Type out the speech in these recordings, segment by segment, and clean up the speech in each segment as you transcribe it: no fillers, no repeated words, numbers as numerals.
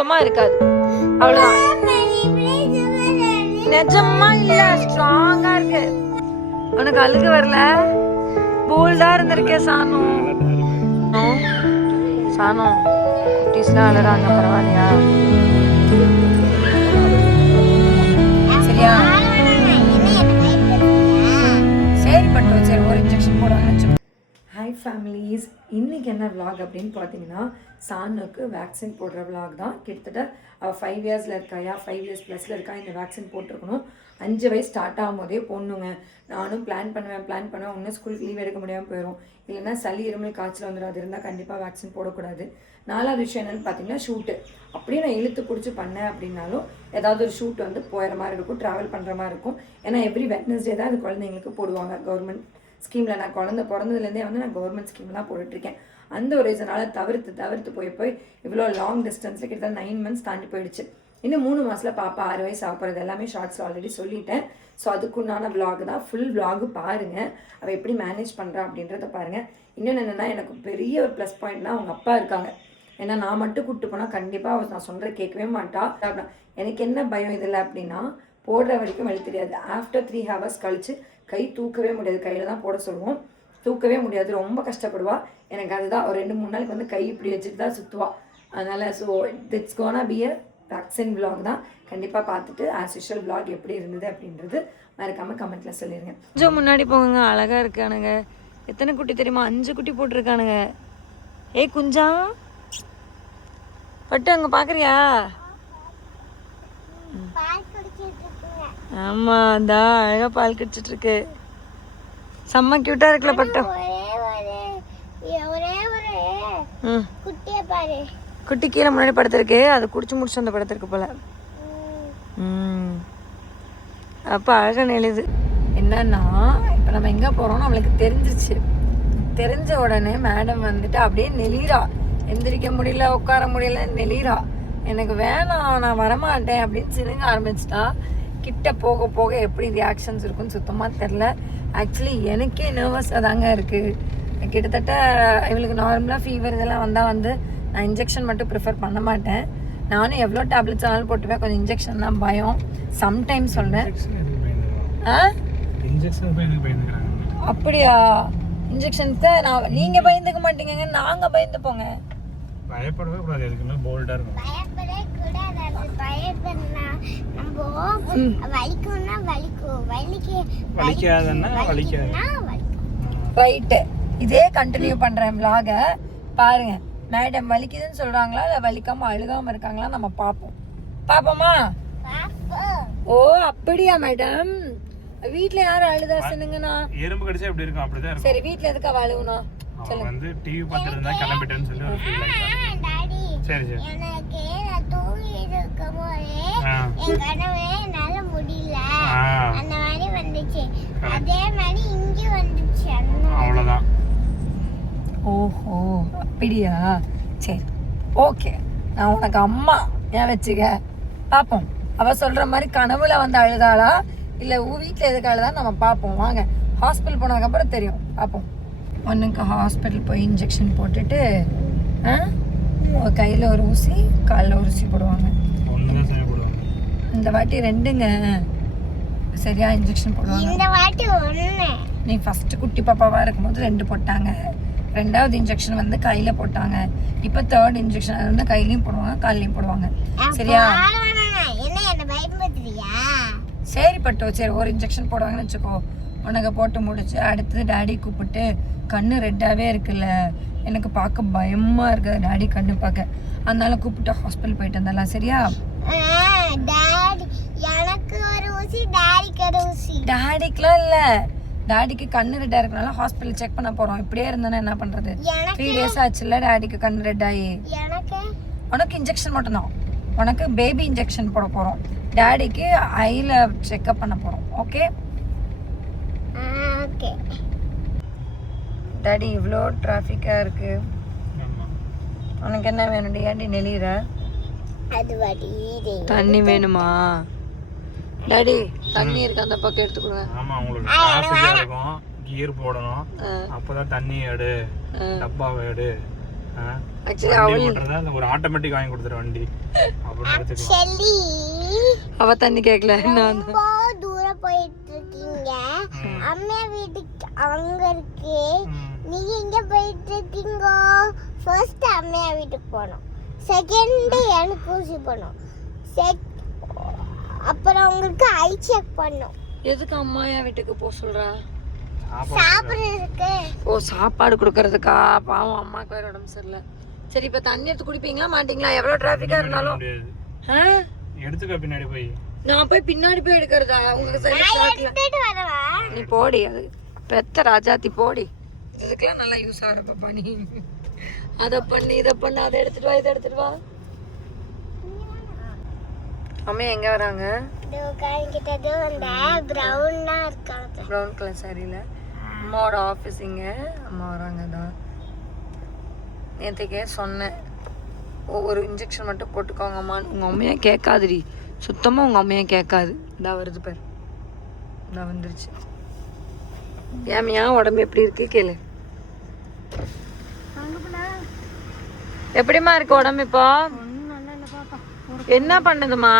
சுத்தமா இருக்காது. அவ்வளவுதான். நிஜமா இல்ல, ஸ்ட்ராங்கா இருக்கு. உனக்கு அழுக வரல? போல்டா இருந்திருக்கே சானு. சானு குட்டீஸ்லாம் அழுறாங்க, பரவாயில்லையா? சரியா? சரி பட்டு, சரி ஒரு இன்ஜெக்ஷன் போடுவாங்க. ஹாய் ஃபேமிலிஸ், இன்றைக்கி என்ன விலாக் அப்படின்னு பார்த்தீங்கன்னா, சானுக்கு வேக்சின் போடுற விலாக் தான். கிட்டத்தட்ட 5 இயர்ஸில் இருக்காயா, 5 இயர்ஸ் ப்ளஸில் இருக்கா. இந்த வேக்சின் போட்டிருக்கணும். 5 வயசு ஸ்டார்ட் ஆகும் போதே போடணுங்க. நானும் பிளான் பண்ணுவேன். ஒன்றும் ஸ்கூலுக்கு லீவ் எடுக்க முடியாமல் போயிடும். இல்லைன்னா சளி, இருமல், காய்ச்சல் வந்துடும். அது இருந்தால் கண்டிப்பாக வேக்சின் போடக்கூடாது. 4வது விஷயம் என்னென்னு பார்த்தீங்கன்னா, ஷூட்டு. அப்படியே நான் இழுத்து பிடிச்சி பண்ணேன் அப்படின்னாலும் ஏதாவது ஒரு ஷூட் வந்து போகிற மாதிரி இருக்கும், ட்ராவல் பண்ணுற மாதிரி இருக்கும். ஏன்னா எவ்ரி வெட்னஸ்டே தான் அது குழந்தைங்களுக்கு போடுவாங்க கவர்மெண்ட் ஸ்கீமில். நான் குழந்தை பிறந்ததுலேருந்தே வந்து நான் கவர்மெண்ட் ஸ்கீம்லாம் போட்டுட்ருக்கேன். அந்த ஒரு ரீசனால் தவிர்த்து போய் இவ்வளோ லாங் டிஸ்டன்ஸில் கிட்டத்தட்ட 9 months தாண்டி போயிடுச்சு. இன்னும் 3 மாதத்தில் பாப்பா 6 வயசு ஆக போகிறது. எல்லாமே ஷார்ட்ஸில் ஆல்ரெடி சொல்லிட்டேன். ஸோ அதுக்குண்டான விலாக் தான். ஃபுல் விலாகு பாருங்கள், அவள் எப்படி மேனேஜ் பண்ணுறா அப்படின்றத பாருங்கள். இன்னொன்று என்னென்னா, எனக்கு பெரிய ஒரு ப்ளஸ் பாயிண்ட்னா அவங்க அப்பா இருக்காங்க. ஏன்னா நான் மட்டும் கூப்பிட்டு போனால் கண்டிப்பாக நான் சொல்கிற கேட்கவே மாட்டா. எனக்கு என்ன பயம் இதில் அப்படின்னா, போடுற வரைக்கும் வழி தெரியாது. ஆஃப்டர் 3 hours கழித்து கை தூக்கவே முடியாது. கையில் தான் போட சொல்லுவோம், தூக்கவே முடியாது, ரொம்ப கஷ்டப்படுவா. எனக்கு அதுதான் ஒரு 2-3 நாளைக்கு வந்து கை இப்படி வச்சுட்டு தான் சுற்றுவா. அதனால் so it's gonna be a vaccine vlog தான். கண்டிப்பாக பார்த்துட்டு ஆஸ் யூஷுவல் விலாக் எப்படி இருந்தது அப்படின்றது மறக்காமல் கமெண்ட்டில் சொல்லிடுங்க. கொஞ்சம் முன்னாடி போங்க, அழகாக இருக்கானுங்க. எத்தனை குட்டி தெரியுமா? 5 குட்டி போட்டிருக்கானுங்க. ஏய் குஞ்சா பட்டு, அங்கே பார்க்குறியா? ஆமா, அந்தா அழகா பால் குடிச்சிட்டு இருக்கு. செம்ம கியூட்டா இருக்குல்ல பட்டு. குட்டி கீழே முன்னாடி படுத்திருக்கு, அது குடிச்சு முடிச்சு அந்த படுத்திருக்கு போல. அப்ப அழகா நெழுது. என்னன்னா, இப்ப நம்ம எங்க போறோம்னு அவளுக்கு தெரிஞ்சிருச்சு. தெரிஞ்ச உடனே மேடம் வந்துட்டு அப்படியே நெளிரா. எந்திரிக்க முடியல, உட்கார முடியல, நெளிரா. எனக்கு வேணாம், நான் வரமாட்டேன் அப்படின்னு சிரிங்க ஆரம்பிச்சிட்டா. கிட்ட போக போக எப்படி ரியாக்ஷன்ஸ் இருக்குன்னு சுத்தமாக தெரில. ஆக்சுவலி எனக்கே நர்வஸாக தாங்க இருக்குது. கிட்டத்தட்ட இவளுக்கு நார்மலாக ஃபீவர் இதெல்லாம் வந்தால் வந்து நான் இன்ஜெக்ஷன் மட்டும் ப்ரிஃபர் பண்ண மாட்டேன். நானும் எவ்வளோ டேப்லெட்ஸ் ஆனாலும் போட்டுவேன். கொஞ்சம் இன்ஜெக்ஷன் தான் பயம் சம்டைம்ஸ் சொல்கிறேன். அப்படியா? இன்ஜெக்ஷன்ஸ் தான் நான் நீங்கள் பயந்துக்க மாட்டீங்க, நாங்கள் பயந்துப்போங்க. பயப்படவே கூடாது, எதுக்குமே போல்டா இருக்கும். பயப்படவே கூடாது. அது பயப்படனா நம்ம வலிக்கும்னா வலிக்காதன்னா வலிக்காது. ரைட், இதே கண்டினியூ பண்றேன் vlog. பாருங்க, மேடம் வலிக்குதுன்னு சொல்றாங்களா இல்ல வலிக்காம அழுகாம இருக்காங்களா நம்ம பாப்போமா? ஓ அப்படியா மேடம்? வீட்ல யாரும் அழுதா சொன்னீங்கன்னா எறும்பு கடிச்சா எப்படி இருக்கும் அப்படிதான் இருக்கும். சரி, வீட்ல எதுக்கு அவ அழுவுனா? சொல்லுங்க. வந்து டிவி பார்த்துட்டு இருந்தா கிளம்பிட்டேன்னு சொல்லி ஒரு ஃபீல் ஆயிடுச்சு. டாடி, சரி எனக்கு நான் தூங்கி இருக்கும்போது என் கனவு என்னால முடியல, அந்த மாதிரி வந்துச்சு. அதே மாதிரி இங்க வந்துச்சு. அவ்வளவுதான். ஓஹோ அப்படியா? சரி ஓகே, நான் உனக்கு அம்மா ஏன் வச்சுக்க. பார்ப்போம் அவ சொல்ற மாதிரி கனவுல வந்து அழுதாளா இல்லை வீட்டில் எதுக்கு அழுதா நம்ம பார்ப்போம். வாங்க, ஹாஸ்பிட்டல் போனதுக்கப்புறம் தெரியும், பார்ப்போம். ஒன்றுக்கு ஹாஸ்பிட்டல் போய் இன்ஜெக்ஷன் போட்டுட்டு கையில் ஒரு ஊசி, காலில் ஒரு ஊசி போடுவாங்க. இந்த வாட்டி 2ங்க சரியா இன்ஜெக்ஷன் போடுவாங்க. இந்த வாட்டி 1. நீ ஃபர்ஸ்ட் குட்டி பாப்பாவாக இருக்கும்போது 2 போட்டாங்க. 2வது இன்ஜெக்ஷன் வந்து கையில் போட்டாங்க. இப்போ 3rd இன்ஜெக்ஷன் வந்து கையிலையும் போடுவாங்க, கால்லையும் போடுவாங்க. சரியா? சரி பட்டோ, சரி ஒரு இன்ஜெக்ஷன் போடுவாங்கன்னு வச்சுக்கோ. உனக்கு போட்டு முடிச்சு அடுத்தது டாடி கூப்பிட்டு, கண்ணு ரெட்டாகவே இருக்குல்ல, எனக்கு பார்க்க பயமாக இருக்குது டாடி கண்ணு பார்க்க, அதனால கூப்பிட்டு ஹாஸ்பிட்டல் போயிட்டு வந்தலாம். சரியா? டாடிக்குலாம் இல்லை, டாடிக்கு கண்ணு ரெட்டாக இருக்கனால ஹாஸ்பிட்டல் செக் பண்ண போகிறோம். இப்படியே இருந்தோன்னா என்ன பண்ணுறது? 3 days ஆச்சுல்ல டாடிக்கு கண்ணு ரெட்டாகி. உனக்கு இன்ஜெக்ஷன் மட்டும்தான், உனக்கு பேபி இன்ஜெக்ஷன் போட போகிறோம். டாடிக்கு ஐல செக்அப் பண்ண போகிறோம். Okay okay. டாடி இவ்வளோ டிராஃபிக்காக இருக்கு, உனக்கு என்ன வேணும்? ஏன்டி நெளிற? தண்ணி வேணுமா? டாடி தண்ணி இருக்கு, அந்த பக்கம் எடுத்து கொடுங்க. ஆமா, உங்களுக்கு டிராஃபிக்கா இருக்கும், கியர் போடணும், அப்பதான் தண்ணி எடு, டப்பாவை எடு, ஆக்சுவலி அவள் அந்த ஒரு ஆட்டோமேட்டிக் வாங்கி கொடுத்துரு வண்டி அப்புறம் எடுத்துக்கலாம். செல்லி அவ தண்ணி கேட்கல நான் ரொம்ப தூரம் போயிட்டு இருக்கீங்க. அம்மா வீட்டுக்கு அங்க இருக்கு. நீங்க எங்க போயிட்டு இருக்கீங்க? ஃபர்ஸ்ட் அம்மா வீட்டுக்கு போனோம், செகண்ட் எனக்கு ஊசி போனோம், அப்புறம் உங்களுக்கு ஐ செக் பண்ணோம். எதுக்கு அம்மாயா வீட்டுக்கு போக சொல்றா? சாப்பிடுறதுக்கு. ஓ சாப்பாடு கொடுக்கறதுக்கா? பாவம் அம்மாக்கு வேற உடம்பு சரியில்லை. சரி இப்ப தண்ணி எடுத்து குடிப்பீங்களா மாட்டீங்களா? எவ்வளவு டிராபிக்கா இருந்தாலும் எடுத்துக்க பின்னாடி போய். நான் போய் பின்னாடி போய் எடுக்கிறதா? உங்களுக்கு சரி எடுத்துட்டு வரவா? நீ போடி, அது பெத்த ராஜாத்தி போடி. இதுக்கெல்லாம் நல்லா யூஸ் ஆகிற பாப்பா நீ. அதை பண்ணி இதை பண்ணு, அதை எடுத்துட்டு வா, இதை எடுத்துட்டு வா. அம்மா எங்க வராங்க? ப்ரௌன் கலர் சாரியில அம்மாவோட ஆஃபீஸ் இங்க. அம்மா வராங்க தான். நேற்றுக்கே சொன்னேன் ஒரு இன்ஜெக்ஷன் மட்டும் போட்டுக்கோங்கம்மான்னு. உங்கள் அம்மையா கேட்காதுடி, சுத்தமாக உங்கள் அம்மையா கேட்காது. இதா வருது பாரு, இதா வந்துருச்சு. ஏமியா உடம்பு எப்படி இருக்கு கேளு. எப்படிமா இருக்கு உடம்பு இப்போ? என்ன பண்ணுதுமா?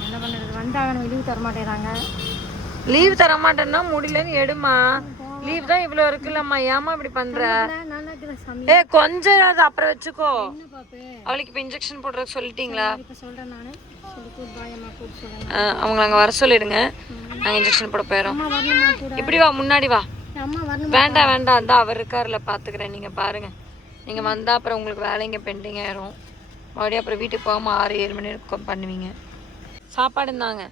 என்ன பண்ணுறது, வந்தாங்க லீவ் தர மாட்டேறாங்க. லீவ் தர மாட்டேன்னா முடியலன்னு எடுமா. லீவ் தான் இவ்வளோ இருக்குல்லம்மா, ஏமா இப்படி பண்ற? ஏ கொஞ்சம் அது அப்புறம் வச்சுக்கோ. அவளுக்கு இப்போ இன்ஜெக்ஷன் போடுறதுக்கு சொல்லிட்டீங்களா? சொல்கிறேன் நான், அவங்களை அங்கே வர சொல்லிடுங்க, நாங்கள் இன்ஜெக்ஷன் போட போயிடும். இப்படி வா, முன்னாடி வா. வேண்டாம் வேண்டாம், அந்த அவர் இருக்காருல பார்த்துக்கிறேன். நீங்கள் பாருங்கள், நீங்கள் வந்தால் அப்புறம் உங்களுக்கு வேலைங்க பெண்டிங் ஆயிரும். மறுபடியும் அப்புறம் வீட்டுக்கு போகாமல் 6-7 மணி நேரம் பண்ணுவீங்க. சாப்பாடு இருந்தாங்க,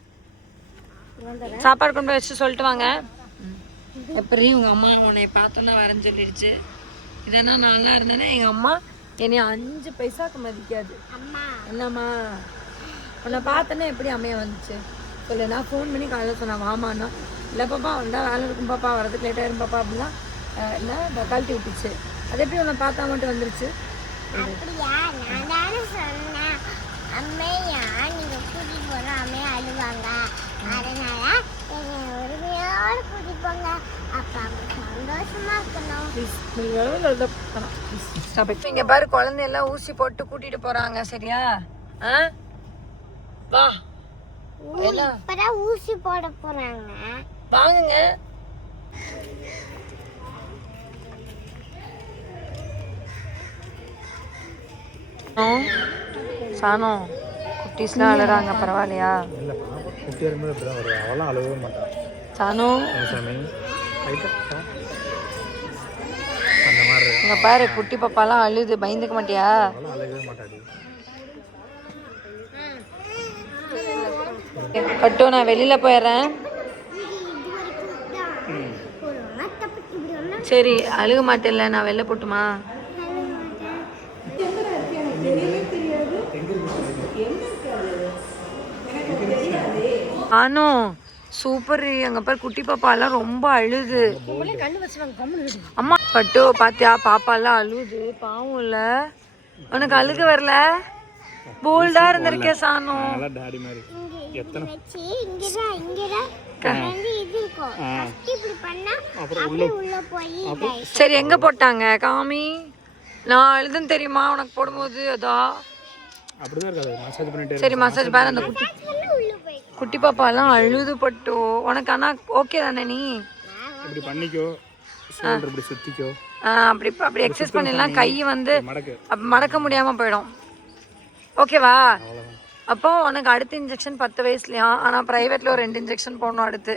சாப்பாடு கொண்டு போய் வச்சு சொல்லிட்டு வாங்க. எப்படி உங்கள் அம்மா உன்னை பார்த்தோன்னா வரேன்னு சொல்லிடுச்சு. இதனா நல்லா இருந்தேன்னா எங்கள் அம்மா என்னை 5 பைசாவுக்கு மதிக்காது. என்னம்மா உன்னை பார்த்தோன்னா எப்படி அம்மையா வந்துச்சு சொல்லு. நான் ஃபோன் பண்ணி காலையில் சொன்னேன் வாமான்னா, இல்லை பாப்பா வந்தால் வேலை இருக்கும் பாப்பா, வரதுக்கு லேட்டாக இருக்கும் பாப்பா அப்படின்னா என்ன கழட்டி விட்டுச்சு. அது எப்படி உன்னை பார்த்தா மட்டும் வந்துருச்சு? அப்படியா? நான் தானே சொன்னேன் அம்மையா நீங்க கூட்டிட்டு போற அம்மையா அழுவாங்க, அதனால உரிமையோடு கூட்டிட்டு போங்க, அப்ப அவங்க சந்தோஷமா இருக்கணும். இங்க பாரு, குழந்தையெல்லாம் ஊசி போட்டு கூட்டிட்டு போறாங்க. சரியா? வா, இப்பதான் ஊசி போட போறாங்க. வாங்குங்க. சானோ குட்டீஸ்லாம் அழுறாங்க, பரவாயில்லையா? சானோ இங்க பாரு, குட்டி பாப்பாலாம் அழுது, பயந்துக்க மாட்டியா? பட்டு நான் வெளியில போயிடுறேன். சரி அழுக மாட்டேன்ல, நான் வெளில போட்டுமா? ஆனோ சூப்பர். அங்க பாரு குட்டி பாப்பா எல்லாம் ரொம்ப அழுது. அம்மா பட்டு பாத்தியா, பாப்பா எல்லாம் அழுது, பாவம் இல்ல? உனக்கு அழுக வரல? போல்டா இருந்திருக்கே சானோ. சரி எங்க போட்டாங்க காமி? நான் அழுதுன்னு தெரியுமா உனக்கு போடும்போது? அதா சரி மசாஜ் பாரு. அந்த குட்டி பாப்பா எல்லாம் அழுது பட்டு. உனக்கு ஆனா ஓகே தானே? நீ இப்படி பண்ணிக்கோ, ஷோல்டர் இப்படி சுத்திக்கோ. அப்படி அப்படி எக்ஸசைஸ் பண்ணிடலாம். கை வந்து மடக்க முடியாம போயிடும். ஓகேவா? அப்போ உனக்கு அடுத்த இன்ஜெக்ஷன் 10 வயசுலயா? ஆனா பிரைவேட்ல ஒரு 2 இன்ஜெக்ஷன் போடணும் அடுத்து.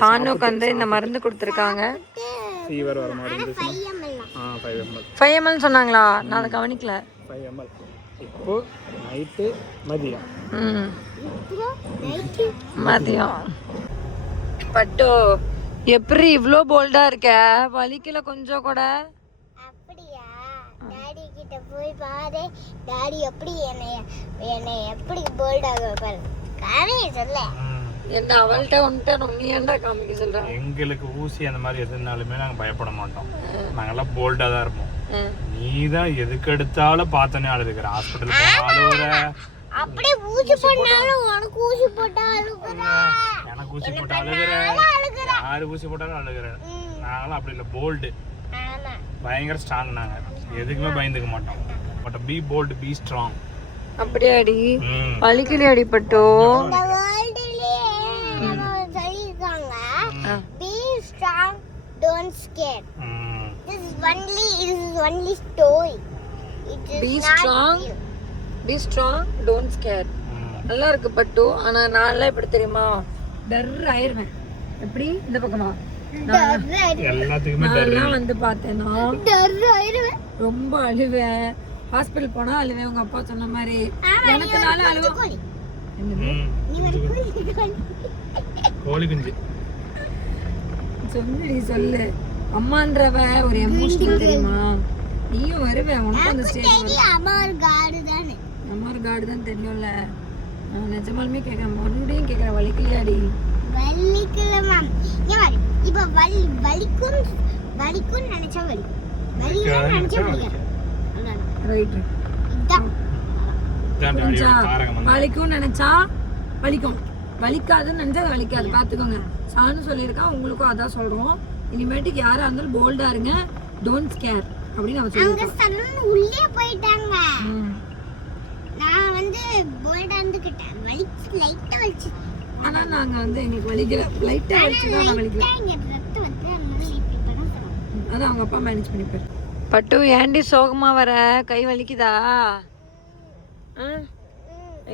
சானுக்கு வந்து இந்த மருந்து கொடுத்துருக்காங்க. ஃபீவர் வர மாதிரி இருந்துச்சு. 5 ml சொன்னாங்களா? நான் அதை கவனிக்கல. 5 ml இப்போ நைட்டு மதியம். மதியம். பட்டு எப்படி இவ்ளோ போல்டா இருக்க? வலிக்கல கொஞ்சம் கூட? அப்படியா? டாடி கிட்ட போய் பாரு, டாடி எப்படி என்னை எப்படி போல்டாக பாரு. காமிக்க சொல்ல. என்ன அவள்கிட்ட வந்துட்டு நீ ஏன்டா காமிக்க சொல்ற? எங்களுக்கு ஊசி அந்த மாதிரி எதுனாலுமே நாங்க பயப்பட மாட்டோம். நாங்கெல்லாம் போல்டா தான் இருப்போம். நீதான் எதுக்கு எடுத்தாலும் பார்த்தனே அழுதுகிற. ஹாஸ்பிட்டல் போனா அழுவுற, அப்படியே ஊசி போட்டாலும் உனக்கு ஊசி போட்டா அழுகுற. எனக்கு ஊசி போட்டு அழுகுற, யாரு ஊசி போட்டாலும் அழுகுற. நாங்களாம் அப்படி இல்லை, போல்டு, ஆமா பயங்கர ஸ்ட்ராங். நாங்க எதுக்குமே பயந்துக்க மாட்டோம். But be bold, be strong. அப்படியே அடி வலிக்கலையே அடிப்பட்டோ. இந்த வேர்ல்டுலயே நம்ம சொல்லிருக்காங்க be strong don't scare. This is only story. It is Be not strong. real. Be strong don't scare. நல்லா இருக்கு பட்டு. ஆனா நான்லாம் எப்படி தெரியுமா டர் ஆயிருவேன். எப்படி இந்த பக்கமா எல்லாத்துக்குமே நான் வந்து பார்த்தேன்னா டர் ஆயிருவேன். ரொம்ப அழுவேன். ஹாஸ்பிட்டல் போனா அழுவேன். உங்க அப்பா சொன்ன மாதிரி எனக்கு நாள அழுவேன். நீ வந்து கோழி குஞ்சு சொல்லு சொல்லு அம்மான்றவ ஒரு எமோஷனல் தெரியுமா. நீயும் வருவேன். உனக்கு அந்த ஸ்டேஜ் அமர் காடு தானே. அம்மார் கார்டு தான் தெரியும்ல. நான் நிஜமாலுமே கேட்குறேன், மறுபடியும் கேட்குறேன், வலிக்கலையாடி? வலிக்கல மேம். ஏன் இப்போ வலிக்கும் நினைச்சா வலிக்கும், வலிக்கும் நினைச்சா வலிக்காது. ரைட். வலிக்கும்னு நினைச்சா வலிக்கும், வலிக்காதுன்னு நினைச்சா அது வலிக்காது. பார்த்துக்கோங்க. சான்னு சொல்லியிருக்கான், உங்களுக்கும் அதான் சொல்கிறோம். இனிமேட்டுக்கு யாராக இருந்தாலும் போல்டாக இருங்க, டோன்ட் ஸ்கேர் அப்படின்னு அவன் சொல்லியிருக்கான். உள்ளே போயிட்டாங்க. நான் வந்து போல்டா இருந்துக்கிட்டேன். வலிச்சு லைட்டா வலிச்சு. ஆனா நாங்க வந்து எங்களுக்கு வலிக்கல, லைட்டா வலிச்சுதான். நான் வலிக்கல. ரத்தம் வந்து அதனால இப்பதான் தரோம். அதான் அவங்க அப்பா மேனேஜ் பண்ணிப்பாரு. பட்டு ஏண்டி சோகமா வர? கை வலிக்குதா?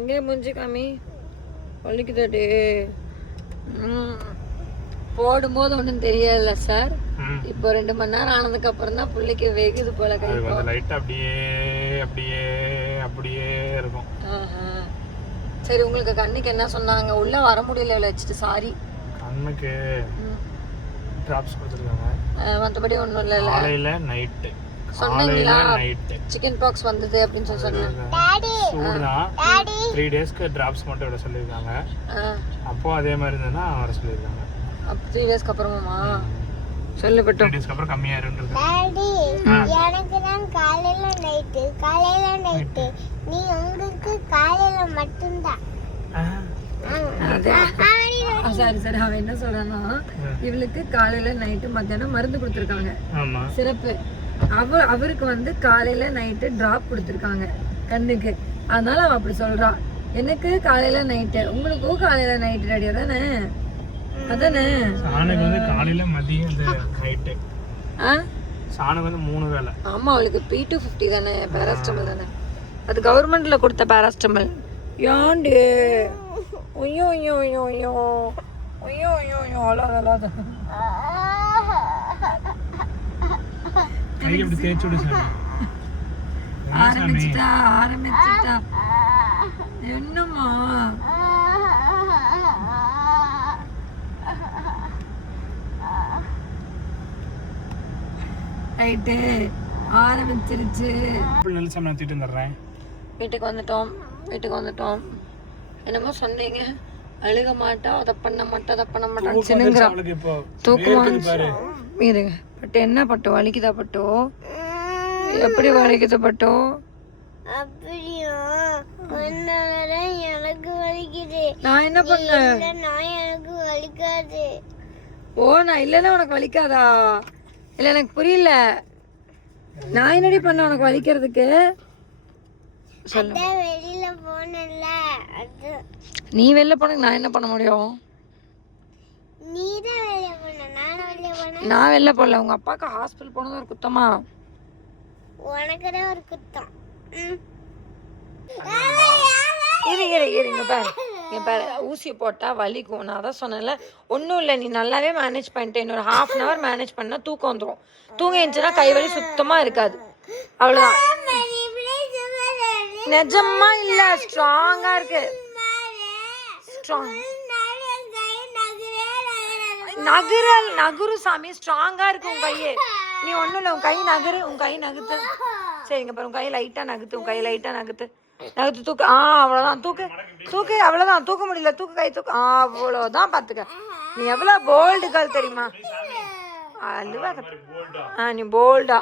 எங்கே மூஞ்சி காமி? வலிக்குதாடி? போடும்போது ஒன்றும் தெரியல சார். இப்போ 2 மணி நேரம் ஆனதுக்கு அப்புறம் தான் பிள்ளைக்கு வெகுது போல. கை லைட் அப்படியே அப்படியே அப்படியே இருக்கும். சரி, உங்களுக்கு கண்ணுக்கு என்ன சொன்னாங்க? உள்ள வர முடியல வச்சுட்டு. சாரி, கண்ணுக்கு டிராப்ஸ் கொடுத்துருக்காங்க. மற்றபடி ஒன்றும் இல்லை. காலையில நைட்டு சொன்னீங்களா சிக்கன் பாக்ஸ் வந்தது அப்படின்னு சொல்லி சொன்னேன். சூடுதான். 3 டேஸ்க்கு டிராப்ஸ் மட்டும் விட சொல்லியிருக்காங்க. அப்போ அதே மாதிரி இருந்ததுன்னா வர சொல்லியிருக்காங்க. அப்போ 3 டேஸ்க்கு அப்புறமா சொல்லப்பட்டோம். 3 டேஸ்க்கு அப்புறம் கம்மியா இருக்கு. டாடி எனக்கு தான் காலையில நைட்டு. நீ உங்களுக்கு காலையில மட்டும்தான். சரி சரி, அவன் என்ன சொல்றான்னா, இவளுக்கு காலையில நைட்டு மத்தியானம் மருந்து கொடுத்துருக்காங்க, சிறப்பு. அவருக்கு வந்து காலையில நைட்டு டிராப் கொடுத்துருக்காங்க கண்ணுக்கு. அதனால அவன் அப்படி சொல்றான். எனக்கு காலையில நைட்டு, உங்களுக்கும் காலையில நைட்டு ரெடியா தானே? அதானே? சாணுக்கு வந்து காலையில மதியம் நைட்டு. சாணுக்கு வந்து 3 வேளை. ஆமா, அவளுக்கு P250 தானே, பேராஸ்டமல் தானே. அது கவர்மெண்ட்ல கொடுத்த பேராஸ்டமல். ஏன்டி? ஐயோ ஐயோ ஐயோ ஐயோ ஐயோ ஐயோ ஐயோ அழாத. கையை இப்படி தேய்ச்சி விடு சாமி. ஆரம்பிச்சிட்டா. என்னம்மா? ரைட்டு, ஆரம்பிச்சிருச்சு. நல்ல சாமி நான் தூக்கிட்டு வந்துடுறேன். வீட்டுக்கு வந்துட்டோம். என்னமோ சொன்னீங்க, அழுக மாட்டா, அதை பண்ண மாட்டான்னு தூக்கமா இருங்க. பட்டு என்ன பட்டு வலிக்குதா? பட்டோ எப்படி வலிக்குது? பட்டோ அப்படியா? எனக்கு வலிக்குது. நான் என்ன பண்ணேன்? எனக்கு வலிக்காது. ஓ, நான் இல்லைன்னா உனக்கு வலிக்காதா? இல்லை, எனக்கு புரியல. நான் என்னடி பண்ண உனக்கு வலிக்கிறதுக்கு? வெளியில போனல. நீ வெளில போன நான் என்ன பண்ண முடியும்? நீதான் வெளிய போன, நானும் வெளிய போனேன். நான் வெளில போகல. உங்க அப்பாக்கு ஹாஸ்பிட்டல் போனது ஒரு குத்தமா? உனக்கு தான் ஒரு குத்தம். இங்க பாரு, ஊசி போட்டா வலிக்கும். நான் அதான் சொன்னேன்ல, ஒன்றும் இல்லை, நீ நல்லாவே மேனேஜ் பண்ணிட்டு இன்னொரு 1/2 அன் ஹவர் மேனேஜ் பண்ணா தூக்கம் வந்துடும். தூங்க இருந்துச்சுன்னா கை வலி சுத்தமா இருக்காது. அவ்வளவுதான். நிஜமா இல்ல, ஸ்ட்ராங்கா இருக்கு. நகுரு சாமி, ஸ்ட்ராங்கா இருக்கு உன் கையே. நீ ஒண்ணும் இல்ல, உன் கை நகுத்து. சரிங்க பாரு, உன் கை லைட்டா நகுத்து. தூக்கு. அவ்வளவுதான். தூக்கு. அவ்வளவுதான். தூக்க முடியல, கை தூக்கு. அவ்வளவுதான். பாத்துக்க, நீ எவ்வளவு போல்டு கேர்ள் தெரியுமா? அழுவாத. நீ போல்டா.